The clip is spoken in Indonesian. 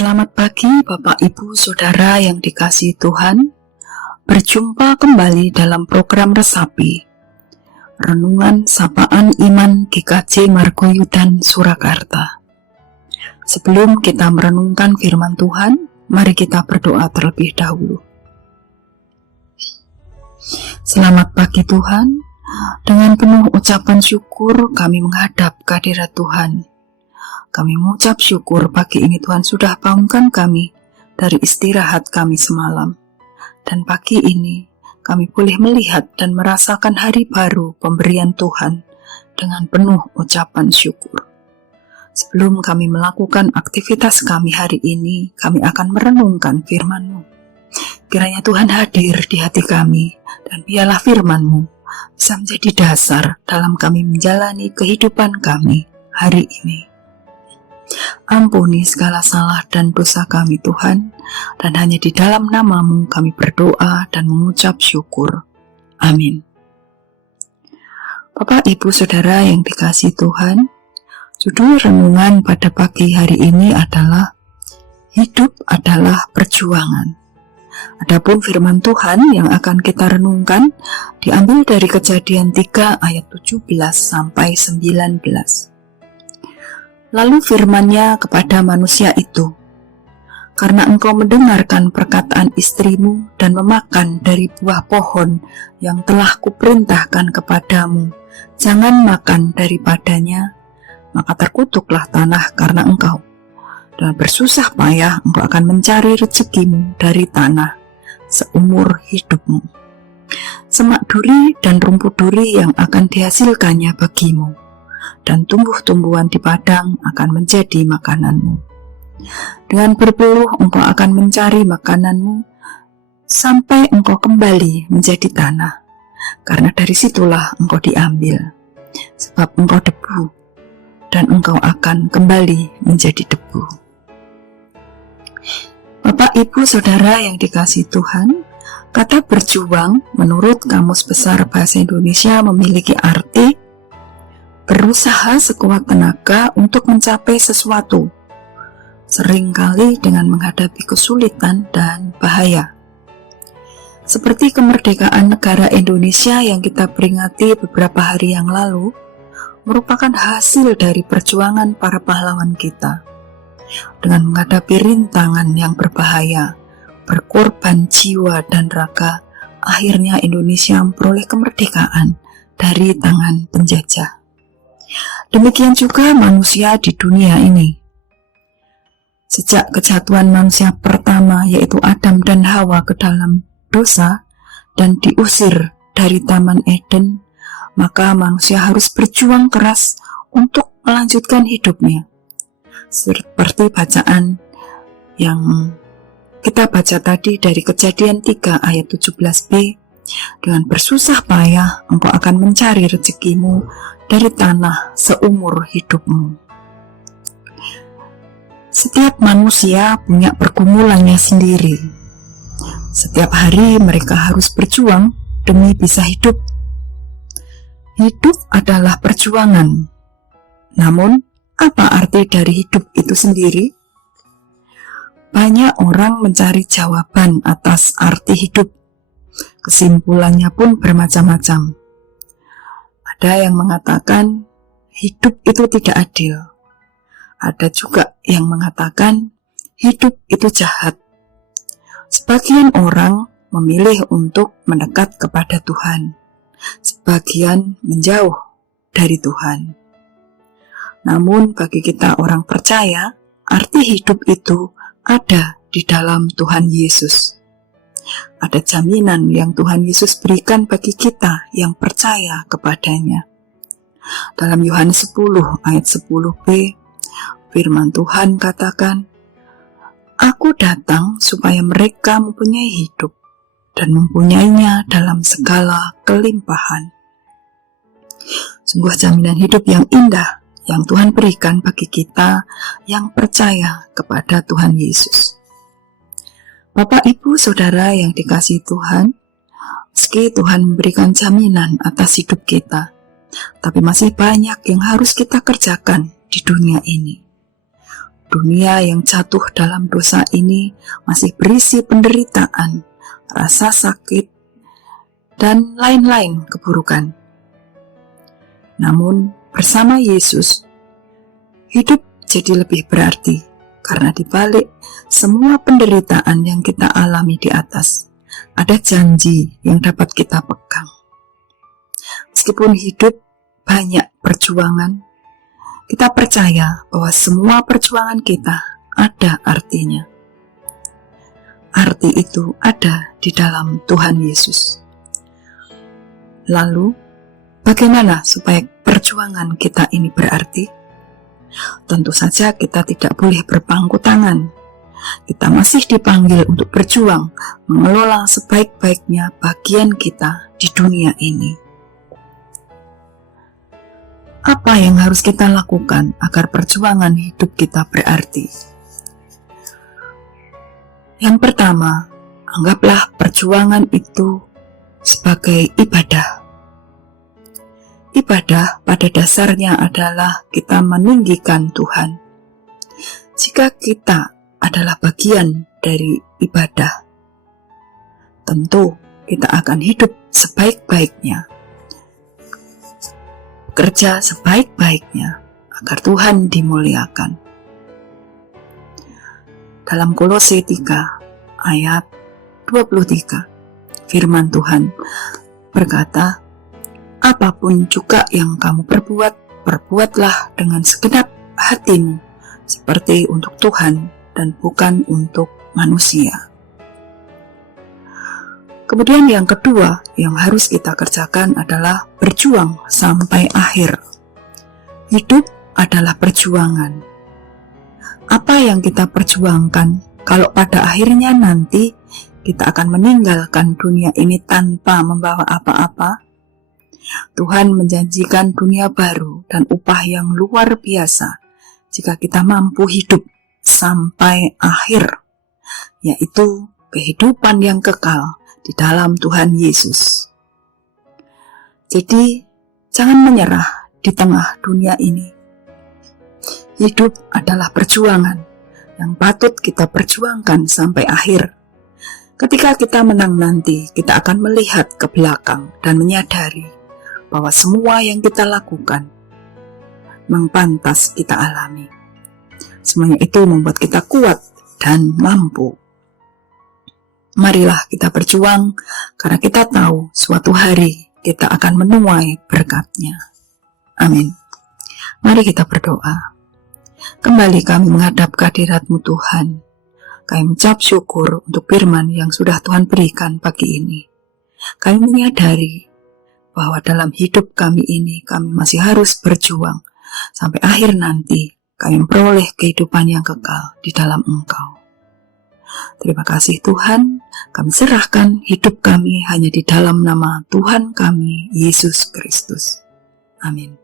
Selamat pagi Bapak Ibu Saudara yang dikasihi Tuhan. Berjumpa kembali dalam program Resapi Renungan Sapaan Iman GKJ Margoyudan Surakarta. Sebelum kita merenungkan firman Tuhan, mari kita berdoa terlebih dahulu. Selamat pagi Tuhan, dengan penuh ucapan syukur kami menghadap kehadirat Tuhan. Kami mengucap syukur pagi ini Tuhan sudah bangunkan kami dari istirahat kami semalam. Dan pagi ini kami boleh melihat dan merasakan hari baru pemberian Tuhan dengan penuh ucapan syukur. Sebelum kami melakukan aktivitas kami hari ini, kami akan merenungkan firman-Mu. Kiranya Tuhan hadir di hati kami dan biarlah firman-Mu bisa menjadi dasar dalam kami menjalani kehidupan kami hari ini. Ampuni segala salah dan dosa kami Tuhan, dan hanya di dalam nama-Mu kami berdoa dan mengucap syukur. Amin. Bapak, Ibu, Saudara yang dikasihi Tuhan, judul renungan pada pagi hari ini adalah Hidup adalah Perjuangan. Adapun firman Tuhan yang akan kita renungkan diambil dari Kejadian 3 ayat 17 sampai 19. Lalu firman-Nya kepada manusia itu, "Karena engkau mendengarkan perkataan istrimu dan memakan dari buah pohon yang telah kuperintahkan kepadamu, jangan makan daripadanya, maka terkutuklah tanah karena engkau, dan bersusah payah engkau akan mencari rezekimu dari tanah seumur hidupmu. Semak duri dan rumput duri yang akan dihasilkannya bagimu, dan tumbuh-tumbuhan di padang akan menjadi makananmu. Dengan berpeluh engkau akan mencari makananmu sampai engkau kembali menjadi tanah, karena dari situlah engkau diambil, sebab engkau debu, dan engkau akan kembali menjadi debu." Bapak, Ibu, Saudara yang dikasihi Tuhan, kata berjuang menurut Kamus Besar Bahasa Indonesia memiliki arti berusaha sekuat tenaga untuk mencapai sesuatu, seringkali dengan menghadapi kesulitan dan bahaya. Seperti kemerdekaan negara Indonesia yang kita peringati beberapa hari yang lalu, merupakan hasil dari perjuangan para pahlawan kita. Dengan menghadapi rintangan yang berbahaya, berkorban jiwa dan raga, akhirnya Indonesia memperoleh kemerdekaan dari tangan penjajah. Demikian juga manusia di dunia ini. Sejak kejatuhan manusia pertama, yaitu Adam dan Hawa, ke dalam dosa dan diusir dari Taman Eden, maka manusia harus berjuang keras untuk melanjutkan hidupnya. Seperti bacaan yang kita baca tadi dari Kejadian 3 ayat 17b, "Dengan bersusah payah engkau akan mencari rezekimu dari tanah seumur hidupmu." Setiap manusia punya pergumulannya sendiri. Setiap hari mereka harus berjuang demi bisa hidup. Hidup adalah perjuangan. Namun, apa arti dari hidup itu sendiri? Banyak orang mencari jawaban atas arti hidup. Kesimpulannya pun bermacam-macam. Ada yang mengatakan hidup itu tidak adil. Ada juga yang mengatakan hidup itu jahat. Sebagian orang memilih untuk mendekat kepada Tuhan. Sebagian menjauh dari Tuhan. Namun bagi kita orang percaya, arti hidup itu ada di dalam Tuhan Yesus. Ada jaminan yang Tuhan Yesus berikan bagi kita yang percaya kepadanya. Dalam Yohanes 10 ayat 10b, firman Tuhan katakan, "Aku datang supaya mereka mempunyai hidup dan mempunyainya dalam segala kelimpahan." Sungguh jaminan hidup yang indah yang Tuhan berikan bagi kita yang percaya kepada Tuhan Yesus. Bapak, Ibu, Saudara yang dikasihi Tuhan, meski Tuhan memberikan jaminan atas hidup kita, tapi masih banyak yang harus kita kerjakan di dunia ini. dunia yang jatuh dalam dosa ini masih berisi penderitaan, rasa sakit, dan lain-lain keburukan. Namun, bersama Yesus, hidup jadi lebih berarti, karena di balik semua penderitaan yang kita alami di atas, ada janji yang dapat kita pegang. Meskipun hidup banyak perjuangan, kita percaya bahwa semua perjuangan kita ada artinya. Arti itu ada di dalam Tuhan Yesus. Lalu, bagaimana supaya perjuangan kita ini berarti? Tentu saja kita tidak boleh berpangku tangan. Kita masih dipanggil untuk berjuang, mengelola sebaik-baiknya bagian kita di dunia ini. Apa yang harus kita lakukan agar perjuangan hidup kita berarti? Yang pertama, anggaplah perjuangan itu sebagai ibadah. Ibadah pada dasarnya adalah kita meninggikan Tuhan. Jika kita adalah bagian dari ibadah, tentu kita akan hidup sebaik-baiknya, bekerja sebaik-baiknya agar Tuhan dimuliakan. Dalam Kolose 3 ayat 23, firman Tuhan berkata, apapun juga yang kamu perbuat, perbuatlah dengan segenap hatimu, seperti untuk Tuhan dan bukan untuk manusia. Kemudian yang kedua yang harus kita kerjakan adalah berjuang sampai akhir. Hidup adalah perjuangan. Apa yang kita perjuangkan kalau pada akhirnya nanti kita akan meninggalkan dunia ini tanpa membawa apa-apa? Tuhan menjanjikan dunia baru dan upah yang luar biasa jika kita mampu hidup sampai akhir, yaitu kehidupan yang kekal di dalam Tuhan Yesus. Jadi, jangan menyerah di tengah dunia ini. Hidup adalah perjuangan yang patut kita perjuangkan sampai akhir. Ketika kita menang nanti, kita akan melihat ke belakang dan menyadari bahwa semua yang kita lakukan memang pantas kita alami. Semuanya itu membuat kita kuat dan mampu. Marilah kita berjuang, karena kita tahu suatu hari kita akan menuai berkat-Nya. Amin. Mari kita berdoa. Kembali kami menghadap kehadirat-Mu Tuhan. Kami mengucap syukur untuk firman yang sudah Tuhan berikan pagi ini. Kami menyadari bahwa dalam hidup kami ini kami masih harus berjuang sampai akhir nanti kami memperoleh kehidupan yang kekal di dalam Engkau. Terima kasih Tuhan, kami serahkan hidup kami hanya di dalam nama Tuhan kami, Yesus Kristus. Amin.